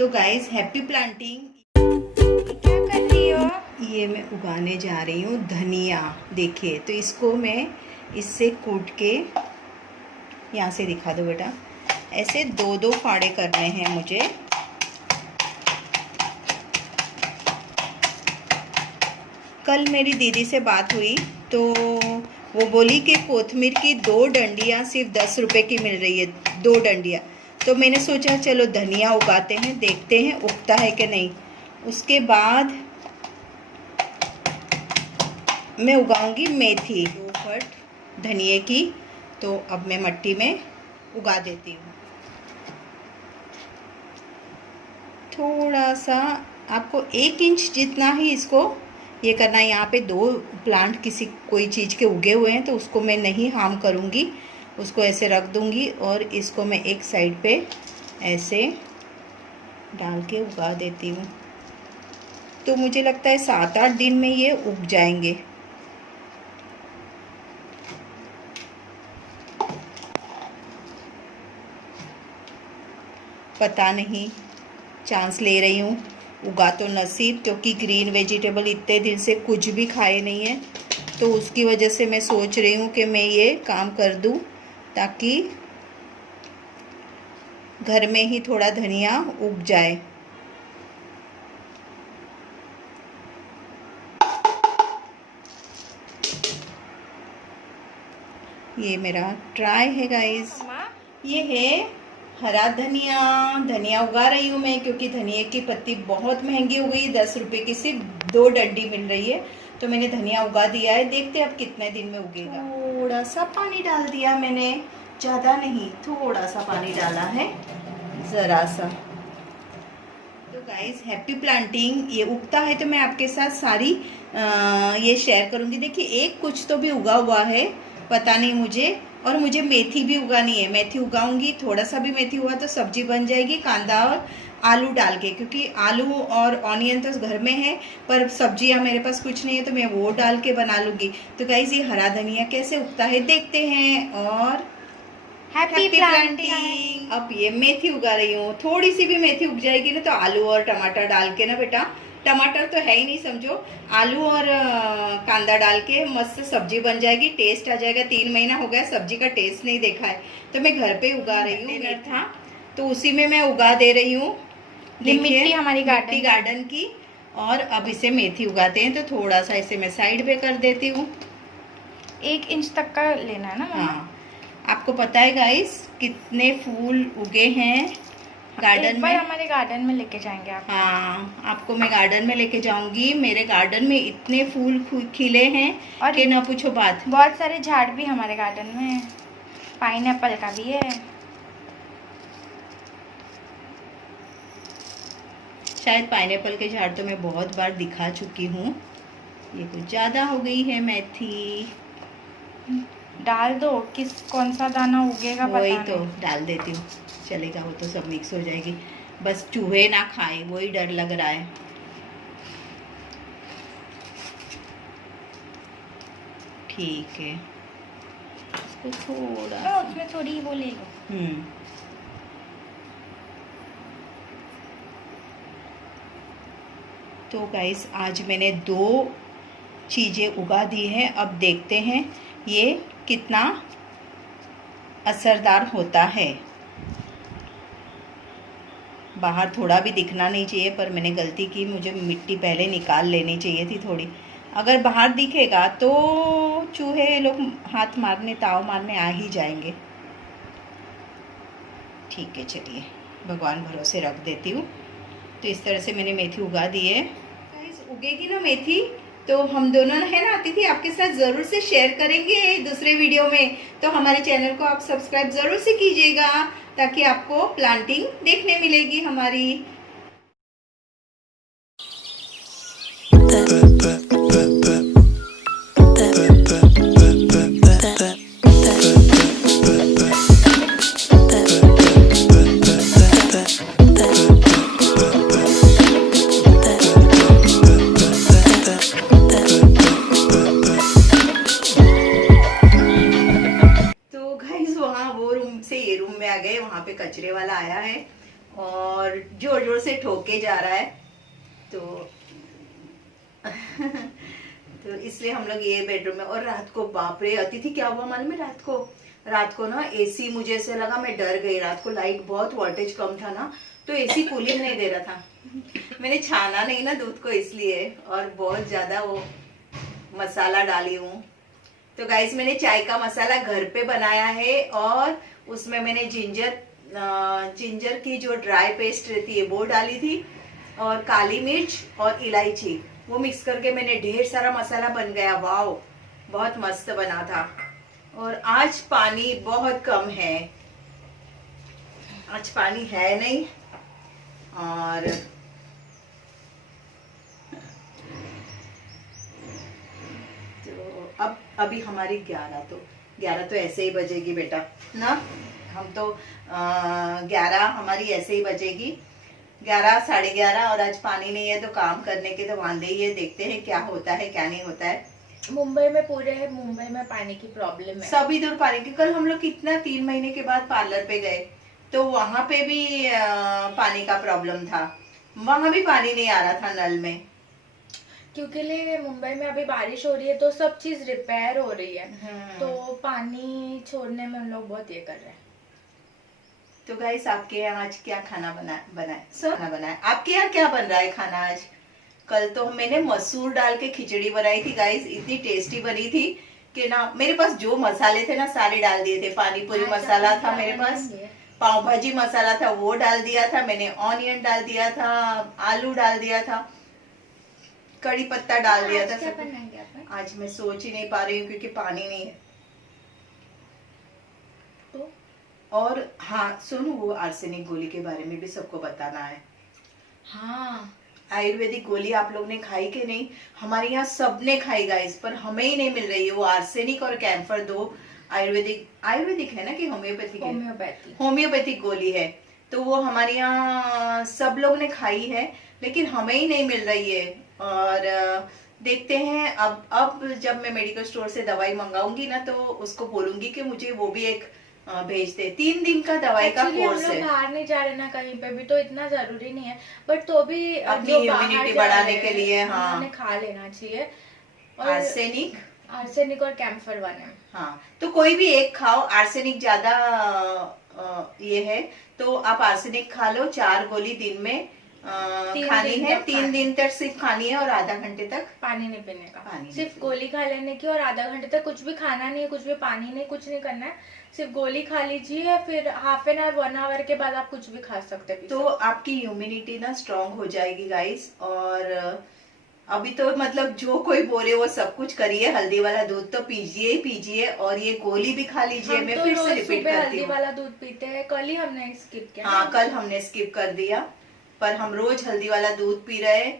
तो guys happy planting. क्या कर रही हो? ये मैं उगाने जा रही हूँ धनिया। देखिए, तो इसको मैं इससे कूट के, यहाँ से दिखा दो बेटा, ऐसे दो दो फाड़े करने हैं मुझे। कल मेरी दीदी से बात हुई तो वो बोली कि कोतमीर की 2 डंडियाँ सिर्फ 10 रुपये की मिल रही है, 2 डंडियाँ। तो मैंने सोचा चलो धनिया उगाते हैं, देखते हैं उगता है कि नहीं। उसके बाद मैं उगाऊंगी मेथी, 2 फट धनिए की। तो अब मैं मिट्टी में उगा देती हूँ। थोड़ा सा आपको 1 इंच जितना ही इसको ये करना है। यहाँ पे 2 प्लांट किसी कोई चीज़ के उगे हुए हैं तो उसको मैं नहीं हार्म करूँगी, उसको ऐसे रख दूँगी और इसको मैं एक साइड पे ऐसे डाल के उगा देती हूँ। तो मुझे लगता है 7-8 दिन में ये उग जाएंगे। पता नहीं, चांस ले रही हूँ, उगा तो नसीब, क्योंकि ग्रीन वेजिटेबल इतने दिन से कुछ भी खाए नहीं है। तो उसकी वजह से मैं सोच रही हूँ कि मैं ये काम कर दूँ ताकि घर में ही थोड़ा धनिया उग जाए। ये मेरा ट्राई है गाइस। ये है हरा धनिया। धनिया उगा रही हूँ मैं क्योंकि धनिया की पत्ती बहुत महंगी हो गई, 10 रुपये की सिर्फ 2 डंडी मिल रही है। तो मैंने धनिया उगा दिया है, देखते हैं अब कितने दिन में उगेगा। थोड़ा सा पानी डाल दिया मैंने, ज़्यादा नहीं, थोड़ा सा पानी डाला है, ज़रा सा। तो गाइस हैप्पी प्लांटिंग। ये उगता है तो मैं आपके साथ सारी ये शेयर करूँगी। देखिए, एक कुछ तो भी उगा हुआ है, पता नहीं मुझे। और मुझे मेथी भी उगानी है, मेथी उगाऊंगी। थोड़ा सा भी मेथी हुआ तो सब्जी बन जाएगी, कांदा और आलू डाल के, क्योंकि आलू और ऑनियन तो घर में है पर सब्जियां मेरे पास कुछ नहीं है तो मैं वो डाल के बना लूँगी। तो गाइस ये हरा धनिया कैसे उगता है देखते हैं। और हैप्पी प्लांटिंग। अब ये मेथी उगा रही हूँ, थोड़ी सी भी मेथी उग जाएगी ना तो आलू और टमाटर डाल के ना बेटा, टमाटर तो है ही नहीं समझो, आलू और कांदा डाल के मस्त सब्जी बन जाएगी, टेस्ट आ जाएगा। 3 महीना हो गया सब्जी का टेस्ट नहीं देखा है तो मैं घर पे उगा रही हूँ। था तो उसी में मैं उगा दे रही हूँ। मिट्टी हमारी गार्डन की। और अब इसे मेथी उगाते हैं तो थोड़ा सा इसे मैं साइड पे कर देती हूँ। 1 इंच तक का लेना है ना मम्मा? हाँ, आपको पता है गाइस कितने फूल उगे हैं गार्डन में। हमारे गार्डन में लेके जाएंगे आप? हाँ, आपको मैं गार्डन में लेके जाऊंगी। मेरे गार्डन में इतने फूल खिले हैं और कि ना पूछो बात। बहुत सारे झाड़ भी हमारे गार्डन में है, पाइनएप्पल का भी है। शायद पाइनएप्पल के झाड़ तो मैं बहुत बार दिखा चुकी हूँ। ये कुछ ज़्यादा हो गई है मेथी। डाल दो, कौन सा दाना उगेगा पता नहीं। वही तो डाल देती हूँ, चलेगा, वो तो सब मिक्स हो जाएगी। बस चूहे ना खाए वही डर लग रहा है। ठीक है, इसको थोड़ा उसमें थोड़ी ही बोलेगा। तो गाइस आज मैंने 2 चीज़ें उगा दी हैं। अब देखते हैं ये कितना असरदार होता है। बाहर थोड़ा भी दिखना नहीं चाहिए पर मैंने गलती की, मुझे मिट्टी पहले निकाल लेनी चाहिए थी थोड़ी। अगर बाहर दिखेगा तो चूहे लोग हाथ मारने, ताव मारने आ ही जाएंगे। ठीक है, चलिए भगवान भरोसे रख देती हूँ। तो इस तरह से मैंने मेथी उगा दी है। उगेगी ना मेथी तो हम दोनों है ना अतिथि आपके साथ ज़रूर से शेयर करेंगे दूसरे वीडियो में। तो हमारे चैनल को आप सब्सक्राइब ज़रूर से कीजिएगा ताकि आपको प्लांटिंग देखने मिलेगी हमारी। वहाँ पे कचरे वाला आया है और जोर जोर से ठोके जा रहा है, तो तो इसलिए हम लोग ये बेडरूम में। और रात को बाप रे, अतिथि क्या हुआ मालूम है, रात को ना एसी, मुझे ऐसे लगा, मैं डर गई। रात को लाइट बहुत, वोल्टेज कम था ना, तो एसी कूलिंग नहीं दे रहा था। मैंने छाना नहीं ना दूध को इसलिए, और बहुत ज्यादा वो मसाला डाली हूँ। तो गाइस मैंने चाय का मसाला घर पे बनाया है, और उसमें मैंने जिंजर की जो ड्राई पेस्ट रहती है वो डाली थी, और काली मिर्च और इलायची, वो मिक्स करके मैंने ढेर सारा मसाला बन गया। वाओ, बहुत मस्त बना था। और आज पानी बहुत कम है, आज पानी है नहीं। और तो अभी हमारी 11 तो ऐसे ही बजेगी बेटा ना। हम तो 11 हमारी ऐसे ही बजेगी, 11 साढ़े 11। और आज पानी नहीं है तो काम करने के तो वांदे ही है। देखते हैं क्या होता है क्या नहीं होता है। मुंबई में पानी की प्रॉब्लम है, सभी दूर पानी की। कल हम लोग कितना 3 महीने के बाद पार्लर पे गए, तो वहां पे भी पानी का प्रॉब्लम था, वहां भी पानी नहीं आ रहा था नल में। क्योंकि मुंबई में अभी बारिश हो रही है तो सब चीज रिपेयर हो रही है, तो पानी छोड़ने में हम लोग बहुत ये कर रहे हैं। तो गाइस आपके यहाँ आज क्या खाना बनाए आपके यहाँ क्या बन रहा है खाना आज? कल तो मैंने मसूर डाल के खिचड़ी बनाई थी गाइस, इतनी टेस्टी बनी थी कि ना, मेरे पास जो मसाले थे ना सारे डाल दिए थे। पानी पूरी मसाला था मेरे पास, पाव भाजी मसाला था वो डाल दिया था मैंने, ऑनियन डाल दिया था, आलू डाल दिया था, कड़ी पत्ता डाल दिया था। क्या बनाएंगे आप? आज मैं सोच ही नहीं पा रही हूँ क्योंकि पानी नहीं है। तो और हाँ सुनो, वो आर्सेनिक गोली के बारे में भी सबको बताना है। हाँ, आयुर्वेदिक गोली आप लोग ने खाई कि नहीं? हमारे यहाँ सबने खाई गाइस, पर हमें ही नहीं मिल रही है वो आर्सेनिक और कैम्फर, दो आयुर्वेदिक है ना कि होम्योपैथिक है? होम्योपैथिक गोली है। तो वो हमारे यहाँ सब लोग ने खाई है, लेकिन हमें ही नहीं मिल रही है। और देखते हैं अब जब मैं मेडिकल स्टोर से दवाई मंगाऊंगी ना, तो उसको बोलूंगी कि मुझे वो भी एक भेज दे। 3 दिन का दवाई का कोर्स है। हम लोग बाहर नहीं जा रहे ना कहीं पे भी, तो इतना जरूरी नहीं है, बट तो भी अपनी इम्यूनिटी बढ़ाने के लिए हाँ खा लेना चाहिए। आर्सेनिक और कैम्फर वन है। हाँ, तो कोई भी एक खाओ। आर्सेनिक ज्यादा ये है तो आप आर्सेनिक खा लो। 4 गोली दिन में खानी है, 3 दिन तक सिर्फ खानी है, और आधा घंटे तक पानी नहीं पीने का, सिर्फ गोली खा लेने की, और आधा घंटे तक कुछ भी खाना नहीं है, कुछ भी पानी नहीं, कुछ नहीं करना है, सिर्फ गोली खा लीजिए। फिर हाफ एन आवर 1 आवर के बाद आप कुछ भी खा सकते हैं, तो आपकी इम्यूनिटी ना स्ट्रांग हो जाएगी गाइस। और अभी तो मतलब जो कोई बोले वो सब कुछ करिए। हल्दी वाला दूध तो पीजिए ही पीजिए, और ये गोली भी खा लीजिए। मैं फिर से रिपीट करती हूँ, हल्दी वाला दूध पीते हैं। कल ही हमने स्किप किया। हाँ, कल हमने स्किप कर दिया, पर हम रोज हल्दी वाला दूध पी रहे।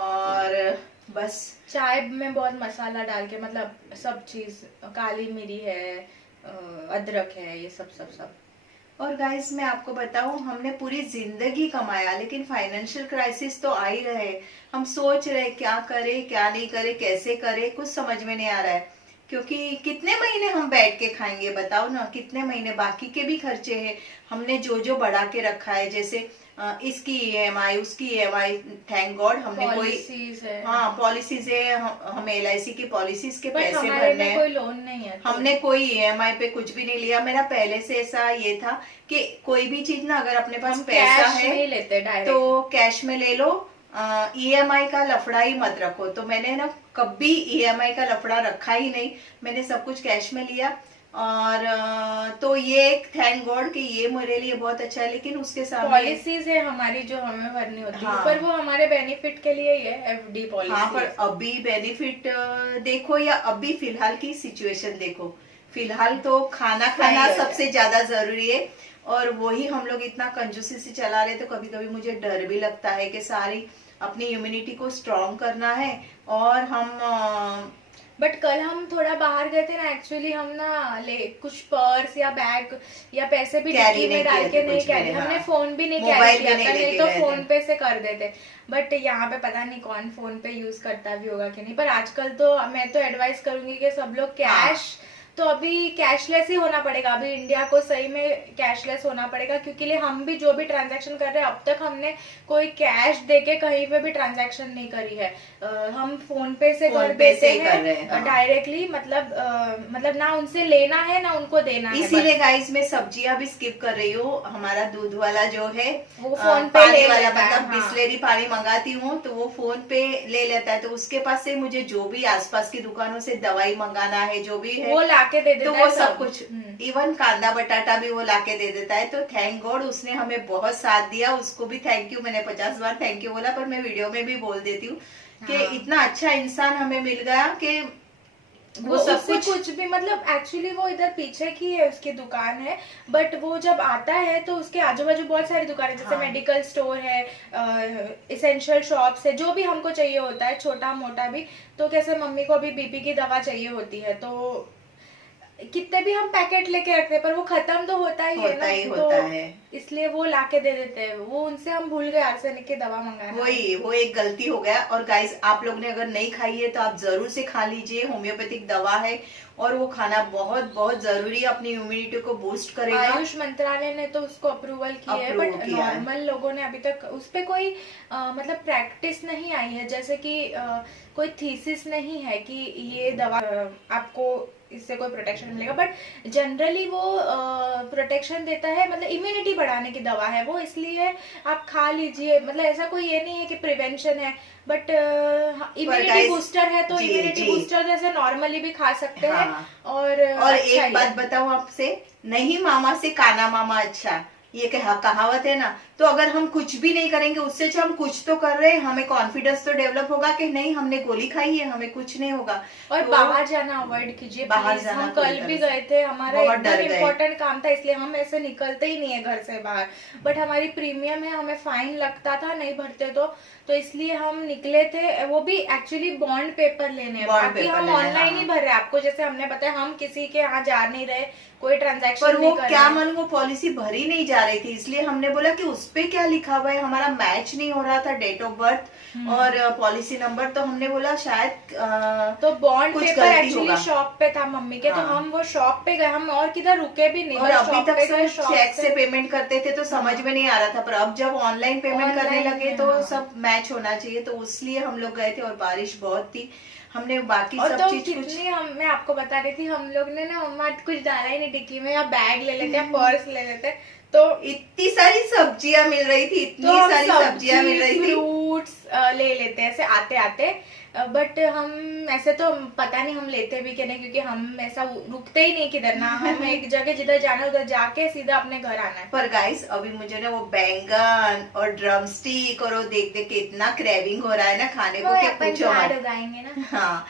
और बस चाय में बहुत मसाला डाल के, मतलब सब चीज, काली मिरी है, अदरक है, ये सब। और गाइस मैं आपको बताऊं, हमने पूरी जिंदगी कमाया, लेकिन फाइनेंशियल क्राइसिस तो आ ही रहे। हम सोच रहे क्या करे क्या नहीं करे, कैसे करे, कुछ समझ में नहीं आ रहा है। क्योंकि कितने महीने हम बैठ के खाएंगे बताओ ना, कितने महीने? बाकी के भी खर्चे हैं, हमने जो बढ़ा के रखा है, जैसे इसकी EMI, उसकी EMI। थैंक गॉड हमने पॉलिसीज है, हमें LIC की पॉलिसीज के पैसे भरने हैं, कोई लोन नहीं है, हमने कोई EMI पे कुछ भी नहीं लिया। मेरा पहले से ऐसा ये था कि कोई भी चीज ना, अगर अपने पास पैसा है तो कैश में ले लो, EMI का लफड़ा ही मत रखो। तो मैंने ना कभी EMI का लफड़ा रखा ही नहीं, मैंने सब कुछ कैश में लिया। और तो ये एक थैंक गॉड कि ये मेरे लिए बहुत अच्छा है। लेकिन उसके साथ पॉलिसीज है हमारी जो हमें भरनी होती है, पर वो हमारे बेनिफिट के लिए ही है, FD पॉलिसी। हाँ, पर अभी बेनिफिट देखो, या अभी फिलहाल की सिचुएशन देखो, फिलहाल तो खाना सबसे ज्यादा जरूरी है। और वही हम लोग इतना कंजूसी से चला रहे, तो कभी कभी मुझे डर भी लगता है कि सारी अपनी इम्यूनिटी को स्ट्रॉन्ग करना है। और हम बट कल हम थोड़ा बाहर गए थे ना, एक्चुअली हम ना कुछ पर्स या बैग या पैसे भी डिक्की में डाल के नहीं कैरी, हमने फोन भी नहीं कैरी किया था, नहीं तो फोन पे से कर देते। बट यहाँ पे पता नहीं कौन फोन पे यूज करता भी होगा कि नहीं, पर आजकल तो मैं तो एडवाइस करूंगी कि सब लोग कैश तो अभी कैशलेस ही होना पड़ेगा, अभी इंडिया को सही में कैशलेस होना पड़ेगा, क्योंकि हम भी जो भी ट्रांजैक्शन कर रहे हैं अब तक हमने कोई कैश देके कहीं पे भी ट्रांजैक्शन नहीं करी है। हम फोन पे से कर देते हैं डायरेक्टली, मतलब ना उनसे लेना है ना उनको देना है। इसीलिए गाइस मैं सब्जियां भी स्किप कर रही हूँ। हमारा दूध वाला जो है वो फोन पे ले वाला, लेता है, मतलब बिस्लेरी पानी मंगाती हूँ तो वो फोन पे ले लेता है, तो उसके पास से मुझे जो भी आसपास की दुकानों से दवाई मंगाना है जो भी है वो लाके दे देता तो है, वो सब कुछ, इवन कांदा बटाटा भी वो लाके दे देता है। तो थैंक गॉड उसने हमें बहुत साथ दिया, उसको भी थैंक यू। मैंने 50 बार थैंक यू बोला, पर मैं वीडियो में भी बोल देती हूँ कि इतना अच्छा इंसान हमें मिल गया कि वो सब कुछ भी, मतलब एक्चुअली वो इधर पीछे की है उसकी दुकान है, बट वो जब आता है तो उसके आजू बाजू बहुत सारी दुकानें, जैसे मेडिकल स्टोर है, इसेंशियल शॉप्स है, जो भी हमको चाहिए होता है छोटा मोटा भी। तो कैसे मम्मी को अभी बीपी की दवा चाहिए होती है, तो कितने भी हम पैकेट लेके रखते हैं पर वो खत्म तो होता ही है ना, तो इसलिए वो लाके दे देते हैं। वो उनसे हम भूल गए आर्सेनिक की दवा मंगाना, वो एक गलती हो गया। और गाइस आप लोग ने अगर नहीं खाई है तो आप जरूर से खा लीजिए, होम्योपैथिक दवा है और वो खाना बहुत बहुत जरूरी है, अपनी इम्यूनिटी को बूस्ट करेगा। आयुष मंत्रालय ने तो उसको अप्रूवल किया है, बट नॉर्मल लोगों ने अभी तक उस पे कोई मतलब प्रैक्टिस नहीं आई है, जैसे कि कोई थीसिस नहीं है कि ये दवा आपको इससे कोई प्रोटेक्शन मिलेगा, बट जनरली वो प्रोटेक्शन देता है, मतलब इम्यूनिटी बढ़ाने की दवा है वो, इसलिए आप खा लीजिए। मतलब ऐसा कोई ये नहीं है कि प्रिवेंशन है, बट इम्यूनिटी बूस्टर है, तो इम्यूनिटी बूस्टर जैसे नॉर्मली भी खा सकते हैं। और अच्छा एक बात बताऊं आपसे, नहीं मामा से काना मामा अच्छा, ये कहावत है ना। तो अगर हम कुछ भी नहीं करेंगे उससे अच्छा हम कुछ तो कर रहे हैं, हमें कॉन्फिडेंस तो डेवलप होगा कि नहीं हमने गोली खाई है, हमें कुछ नहीं होगा। और तो बाहर जाना अवॉइड कीजिए, बाहर जाना। हम कल भी गए थे, हमारा एकदम इम्पोर्टेंट काम था, इसलिए हम ऐसे निकलते ही नहीं है घर से बाहर, बट हमारी प्रीमियम है, हमें फाइन लगता था नहीं भरते तो इसलिए हम निकले थे। वो भी एक्चुअली बॉन्ड पेपर लेने, बाकी हम ऑनलाइन ही भर रहे। आपको जैसे हमने बताया, हम किसी के यहाँ जा नहीं रहे, कोई ट्रांजैक्शन नहीं कर रहे। क्या मन वो पॉलिसी भरी नहीं जा रही थी, इसलिए हमने बोला कि उस पे क्या लिखा हुआ है, हमारा मैच नहीं हो रहा था डेट ऑफ बर्थ और पॉलिसी नंबर, तो हमने बोला शायद तो बॉन्ड पेपर एक्चुअली शॉप पे था मम्मी के, तो हम वो शॉप पे गए, हम और किधर रुके भी नहीं। और अभी तक सब चेक से पेमेंट करते थे तो समझ में नहीं आ रहा था, पर अब जब ऑनलाइन पेमेंट करने लगे तो सब मैच होना चाहिए, तो इसलिए हम लोग गए थे। और बारिश बहुत थी, हमने बाकी सब तो चीज कुछ मैं आपको बता रही थी, हम लोग ने ना मम्मा कुछ डाला ही नहीं टिक्की में, या बैग ले लेते हैं, पर्स ले लेते हैं, तो इतनी सारी सब्जियां मिल रही थी, इतनी सारी सब्जियां मिल रही थी, फ्रूट्स ले लेते हैं ऐसे आते आते, बट हम ऐसे तो पता नहीं हम लेते भी कि नहीं, क्योंकि हम ऐसा रुकते ही नहीं किधर ना, हम एक जगह जिधर जाना उधर जाके सीधा अपने घर आना है। पर गाइस अभी मुझे ना वो बैंगन और ड्रम स्टिक और वो देख देख के इतना क्रेविंग हो रहा है ना खाने को, क्या पूछो मत। उगाएंगे ना। हाँ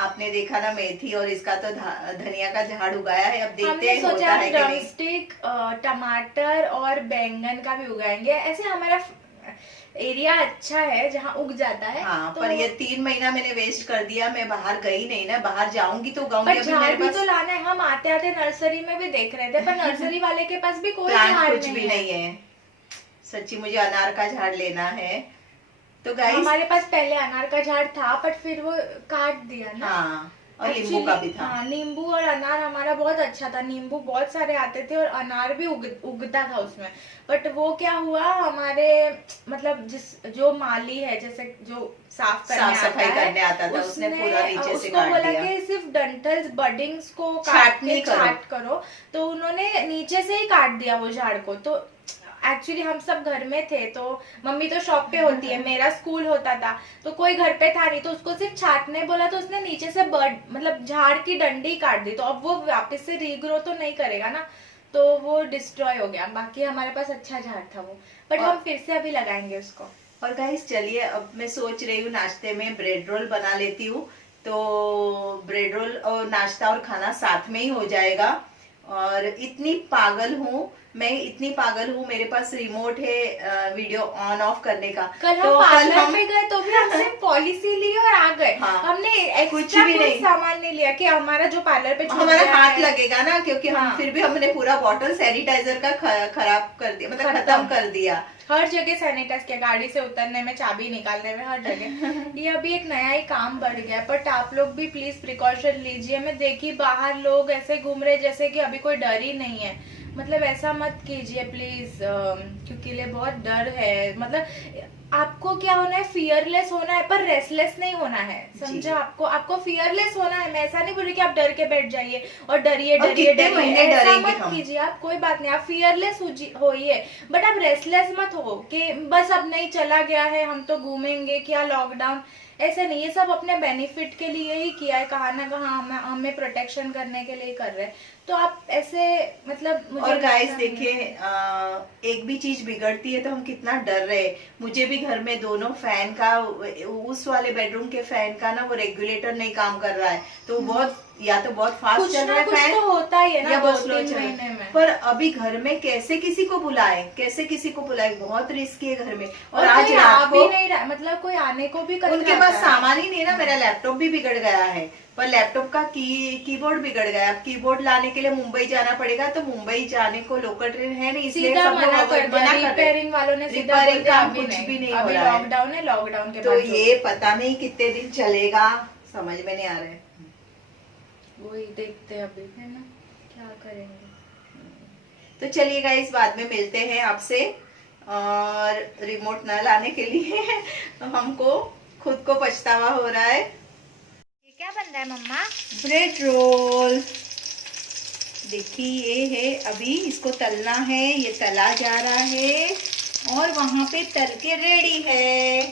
आपने देखा ना मेथी और इसका तो धनिया का झाड़ उगाया है, अब देखते हैं होता है कि नहीं। ड्रम स्टिक, टमाटर और बैंगन का भी उगाएंगे, ऐसे हमारा एरिया अच्छा है जहाँ उग जाता है। हाँ, तो पर ये 3 महीना मैंने वेस्ट कर दिया, मैं बाहर गई नहीं ना, बाहर जाऊंगी तो उगाऊंगी। अभी मेरे पास तो लाना है, हम आते आते नर्सरी में भी देख रहे थे, पर नर्सरी वाले के पास भी कोई झाड़ कुछ भी नहीं है। सच्ची मुझे अनार का झाड़ लेना है, तो गाइस हमारे पास पहले अनार का झाड़ था, पर फिर वो काट दिया ना। हाँ, और नींबू का भी था। हाँ, नींबू और अनार हमारा बहुत अच्छा था, नींबू बहुत सारे आते थे और अनार भी उगता था उसमें, बट वो क्या हुआ हमारे, मतलब जो माली है, जैसे जो साफ सफाई करने आता था, उसने पूरा नीचे से काट दिया। बोला कि सिर्फ डंठल्स बडिंग्स को काट करो, तो उन्होंने नीचे से ही काट दिया वो झाड़ को। तो एक्चुअली हम सब घर में थे, तो मम्मी तो शॉप पे होती है, मेरा स्कूल होता था, तो कोई घर पे था नहीं, तो उसको सिर्फ छाटने बोला, तो उसने नीचे से मतलब झाड़ की डंडी काट दी, तो अब वो वापस से रीग्रो तो नहीं करेगा ना, तो वो डिस्ट्रॉय हो गया। बाकी हमारे पास अच्छा झाड़ था वो, बट हम फिर से अभी लगाएंगे उसको। और गाइस चलिए, अब मैं सोच रही हूँ नाश्ते में ब्रेड रोल बना लेती हूँ, तो ब्रेड रोल और नाश्ता और खाना साथ में ही हो जाएगा। और इतनी पागल हूँ मैं इतनी पागल हूँ, मेरे पास रिमोट है वीडियो ऑन ऑफ करने का। कल हम पार्लर में गए तो भी हमसे पॉलिसी ली और आ गए। हाँ, हमने कुछ भी नहीं सामान नहीं लिया कि हमारा जो पार्लर पे हमारा हाथ लगेगा ना, क्योंकि हम फिर भी हमने पूरा बॉटल सैनिटाइजर का खराब कर दिया, मतलब खत्म कर दिया। हर जगह सैनिटाइज किया, गाड़ी से उतरने में, चाबी निकालने में, हर जगह। ये अभी एक नया ही काम बढ़ गया, बट आप लोग भी प्लीज प्रिकॉशन लीजिए। मैं देखी बाहर लोग ऐसे घूम रहे जैसे कि अभी कोई डर ही नहीं है, मतलब ऐसा मत कीजिए प्लीज, क्योंकि लिए बहुत डर है। मतलब आपको क्या होना है, फियरलेस होना है, पर रेस्टलेस नहीं होना है, समझा? आपको फियरलेस होना है। मैं ऐसा नहीं बोल रही कि आप डर के बैठ जाइए और डरिए, ऐसा मत कीजिए आप। कोई बात नहीं, आप फियरलेस होइए, बट आप रेस्टलेस मत हो कि बस अब नहीं चला गया है, हम तो घूमेंगे क्या, लॉकडाउन। ऐसे नहीं, ये सब अपने बेनिफिट के लिए ही किया है, कहाँ ना कहाँ हमें प्रोटेक्शन करने के लिए कर रहे हैं। तो आप ऐसे मतलब मुझे, और गाइस देखिए, एक भी चीज बिगड़ती है तो हम कितना डर रहे। मुझे भी घर में दोनों फैन का, उस वाले बेडरूम के फैन का ना वो रेगुलेटर नहीं काम कर रहा है, तो बहुत, या तो बहुत फास्ट चल रहा है फैन, तो होता ही है ना, या बहुत स्लो चल रहा है। पर अभी घर में कैसे किसी को बुलाए, बहुत रिस्क है घर में। और आज रात को नहीं रहा, मतलब कोई आने को भी उनके पास सामान ही नहीं ना। मेरा लैपटॉप भी बिगड़ गया है, पर लैपटॉप का कीबोर्ड बिगड़ गया। अब कीबोर्ड लाने के लिए मुंबई जाना पड़ेगा, तो मुंबई जाने को लोकल ट्रेन है नहीं, इसलिए सब मना कर दिया। रिपेयरिंग वालों ने रिपेयरिंग का कुछ भी नहीं हो रहा है। लॉकडाउन है, लॉकडाउन के तो ये पता नहीं कितने दिन चलेगा, समझ में नहीं आ रहा है। वही देखते हैं अभी, है ना, क्या करेंगे। तो चलिए गाइस, बाद में मिलते हैं आपसे। और रिमोट न लाने के लिए हमको खुद को पछतावा हो रहा है। ये क्या बन रहा है मम्मा? Bread roll. देखिए ये है, अभी इसको तलना है, ये तला जा रहा है और वहां पे तल के रेडी है।